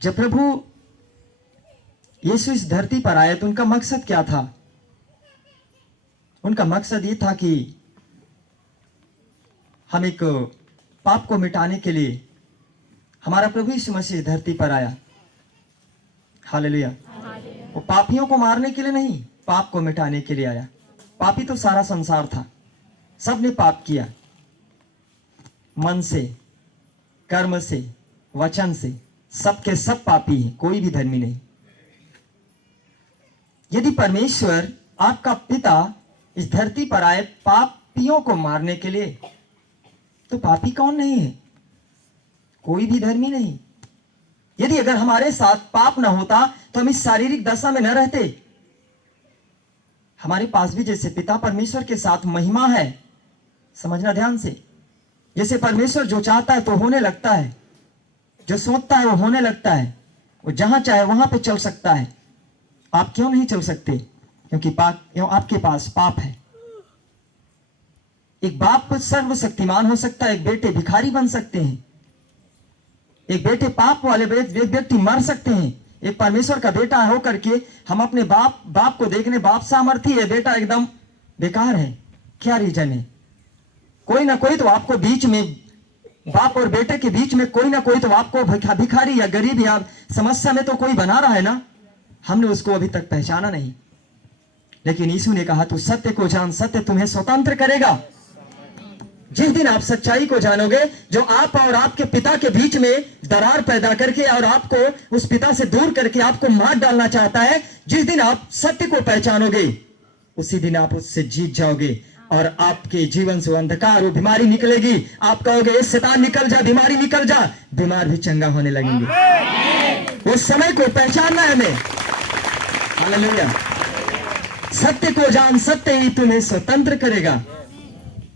जब प्रभु यीशु इस धरती पर आए तो उनका मकसद क्या था? उनका मकसद ये था कि हम एक पाप को मिटाने के लिए हमारा प्रभु यीशु मसीह धरती पर आया। हालेलुया। वो पापियों को मारने के लिए नहीं, पाप को मिटाने के लिए आया। पापी तो सारा संसार था, सबने पाप किया, मन से, कर्म से, वचन से, सबके सब पापी हैं, कोई भी धर्मी नहीं। यदि परमेश्वर आपका पिता इस धरती पर आए पापियों को मारने के लिए, तो पापी कौन नहीं है? कोई भी धर्मी नहीं। यदि अगर हमारे साथ पाप न होता तो हम इस शारीरिक दशा में न रहते। हमारे पास भी जैसे पिता परमेश्वर के साथ महिमा है, समझना ध्यान से। जैसे परमेश्वर जो चाहता है तो होने लगता है, जो सोचता है वो होने लगता है, वो जहां चाहे वहां पे चल सकता है। आप क्यों नहीं चल सकते? क्योंकि आपके पास पाप है। एक बाप सर्वशक्तिमान हो सकता है, एक बेटे भिखारी बन सकते हैं, एक बेटे पाप वाले व्यक्ति मर सकते हैं। एक परमेश्वर का बेटा होकर के हम अपने बाप को देखने, बाप सामर्थी है, बेटा एकदम बेकार है। क्या रीजन है? कोई ना कोई तो आपको बीच में, बाप और बेटे के बीच में कोई ना कोई तो आपको भिखारी या गरीब या समस्या में तो कोई बना रहा है ना। हमने उसको अभी तक पहचाना नहीं, लेकिन यीशु ने कहा तू सत्य को जान, सत्य तुम्हें स्वतंत्र करेगा। जिस दिन आप सच्चाई को जानोगे, जो आप और आपके पिता के बीच में दरार पैदा करके और आपको उस पिता से दूर करके आपको मार डालना चाहता है, जिस दिन आप सत्य को पहचानोगे, उसी दिन आप उससे जीत जाओगे और आपके जीवन से अंधकार और बीमारी निकलेगी। आप कहोगे ये शैतान निकल जा, बीमारी निकल जा, बीमार भी चंगा होने लगेंगे। उस समय को पहचानना है हमें। हालेलुया। सत्य को जान, सत्य ही तुम्हें स्वतंत्र करेगा।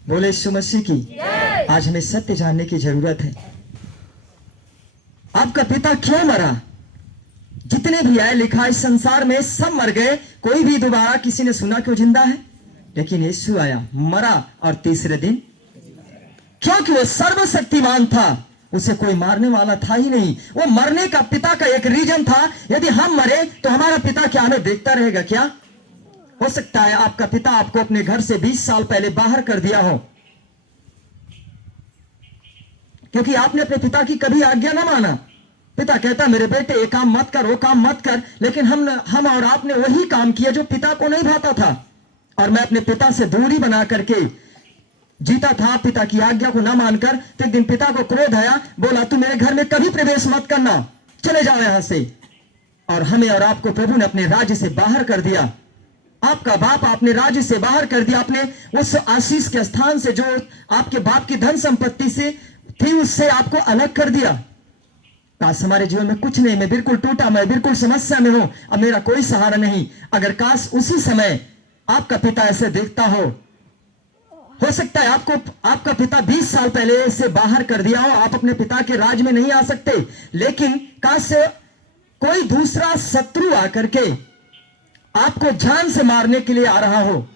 बोले यीशु मसीह की। आज हमें सत्य जानने की जरूरत है। आपका पिता क्यों मरा? जितने भी आए लिखा इस संसार में सब मर गए, कोई भी दोबारा किसी ने सुना क्यों जिंदा है? लेकिन यीशु आया, मरा और तीसरे दिन, क्योंकि वो सर्वशक्तिमान था, उसे कोई मारने वाला था ही नहीं। वो मरने का पिता का एक रीजन था, यदि हम मरे तो हमारा पिता क्या हमें देखता रहेगा क्या? हो सकता है आपका पिता आपको अपने घर से 20 साल पहले बाहर कर दिया हो, क्योंकि आपने अपने पिता की कभी आज्ञा ना माना। पिता कहता मेरे बेटे ये काम मत कर, वो काम मत कर, लेकिन हम और आपने वही काम किया जो पिता को नहीं भाता था। और मैं अपने पिता से दूरी बना करके जीता था, पिता की आज्ञा को ना मानकर। तो एक दिन पिता को क्रोध आया, बोला तू मेरे घर में कभी प्रवेश मत करना, चले जाओ यहां से। और हमें और आपको प्रभु ने अपने राज्य से बाहर कर दिया। आपका बाप आपने राज्य से बाहर कर दिया, आपने उस आशीष के स्थान से जो आपके बाप की धन संपत्ति से थी उससे आपको अलग कर दिया। काश हमारे जीवन में कुछ नहीं, मैं बिल्कुल टूटा, मैं बिल्कुल समस्या में हूं, अब मेरा कोई सहारा नहीं। अगर काश उसी समय आपका पिता ऐसे देखता हो सकता है आपका पिता 20 साल पहले से बाहर कर दिया हो, आप अपने पिता के राज में नहीं आ सकते। लेकिन काश कोई दूसरा शत्रु आकर के आपको जान से मारने के लिए आ रहा हो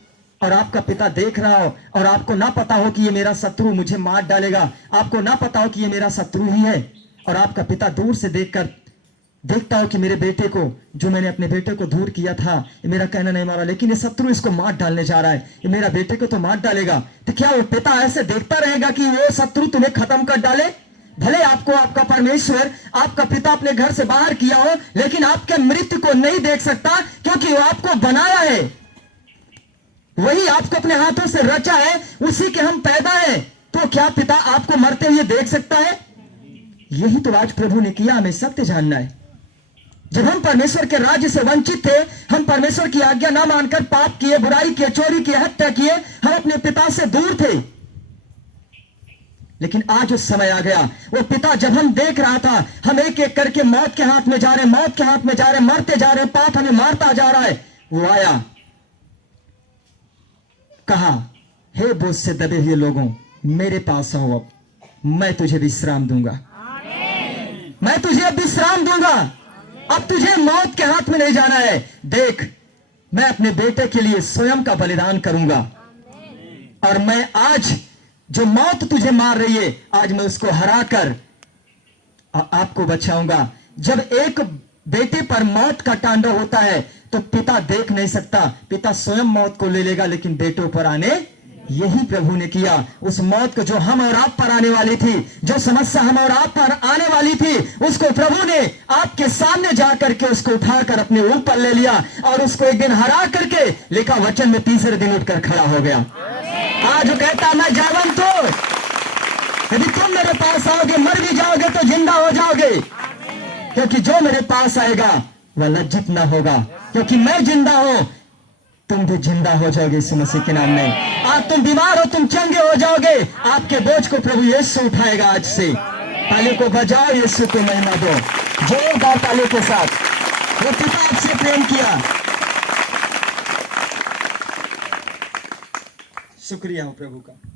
और आपका पिता देख रहा हो और आपको ना पता हो कि ये मेरा शत्रु मुझे मार डालेगा, आपको ना पता हो कि ये मेरा शत्रु ही है, और आपका पिता दूर से देखता हो कि मेरे बेटे को, जो मैंने अपने बेटे को दूर किया था, ये मेरा कहना नहीं मारा, लेकिन ये शत्रु इसको मार डालने जा रहा है, ये मेरा बेटे को तो मार डालेगा। तो क्या वो पिता ऐसे देखता रहेगा कि वो शत्रु तुम्हें खत्म कर डाले? भले आपको आपका परमेश्वर, आपका पिता अपने घर से बाहर किया हो, लेकिन आपके मृत्यु को नहीं देख सकता, क्योंकि वो आपको बनाया है, वही आपको अपने हाथों से रचा है, उसी के हम पैदा हैं। तो क्या पिता आपको मरते हुए देख सकता है? यही तो आज प्रभु ने किया। हमें सत्य जानना है। जब हम परमेश्वर के राज्य से वंचित थे, हम परमेश्वर की आज्ञा ना मानकर पाप किए, बुराई किए, चोरी किए, हत्या किए, हम अपने पिता से दूर थे। लेकिन आज उस समय आ गया, वो पिता जब हम देख रहा था हम एक एक करके मौत के हाथ में जा रहे, मौत के हाथ में जा रहे, मरते जा रहे, पाप हमें मारता जा रहा है, वो आया, कहा हे बोझ से दबे हुए लोगों मेरे पास आओ, अब मैं तुझे विश्राम दूंगा, मैं तुझे अब विश्राम दूंगा, अब तुझे मौत के हाथ में नहीं जाना है। देख मैं अपने बेटे के लिए स्वयं का बलिदान करूंगा, और मैं आज जो मौत तुझे मार रही है, आज मैं उसको हराकर आपको बचाऊंगा। जब एक बेटे पर मौत का तांडव होता है तो पिता देख नहीं सकता, पिता स्वयं मौत को ले लेगा, लेकिन बेटों पर आने यही प्रभु ने किया। उस मौत को जो हम और आप पर आने वाली थी, जो समस्या हम और आप पर आने वाली थी, उसको प्रभु ने आपके सामने जा करके उसको उठाकर अपने ऊपर ले लिया और उसको एक दिन हरा करके लिखा वचन में तीसरे दिन उठकर खड़ा हो गया। आज वो कहता मैं जीवंत हूं, यदि तुम मेरे पास आओगे, मर भी जाओगे तो जिंदा हो जाओगे, क्योंकि जो मेरे पास आएगा वह लज्जित ना होगा, क्योंकि मैं जिंदा हूं, तुम भी जिंदा हो जाओगे यीशु मसीह के नाम में। आज तुम बीमार हो, तुम चंगे हो जाओगे, आपके बोझ को प्रभु यीशु उठाएगा। आज से ताली को बजाओ, यीशु को महिमा दो, जोरदार ताली के साथ। वो पिता आपसे प्रेम किया। शुक्रिया हो प्रभु का।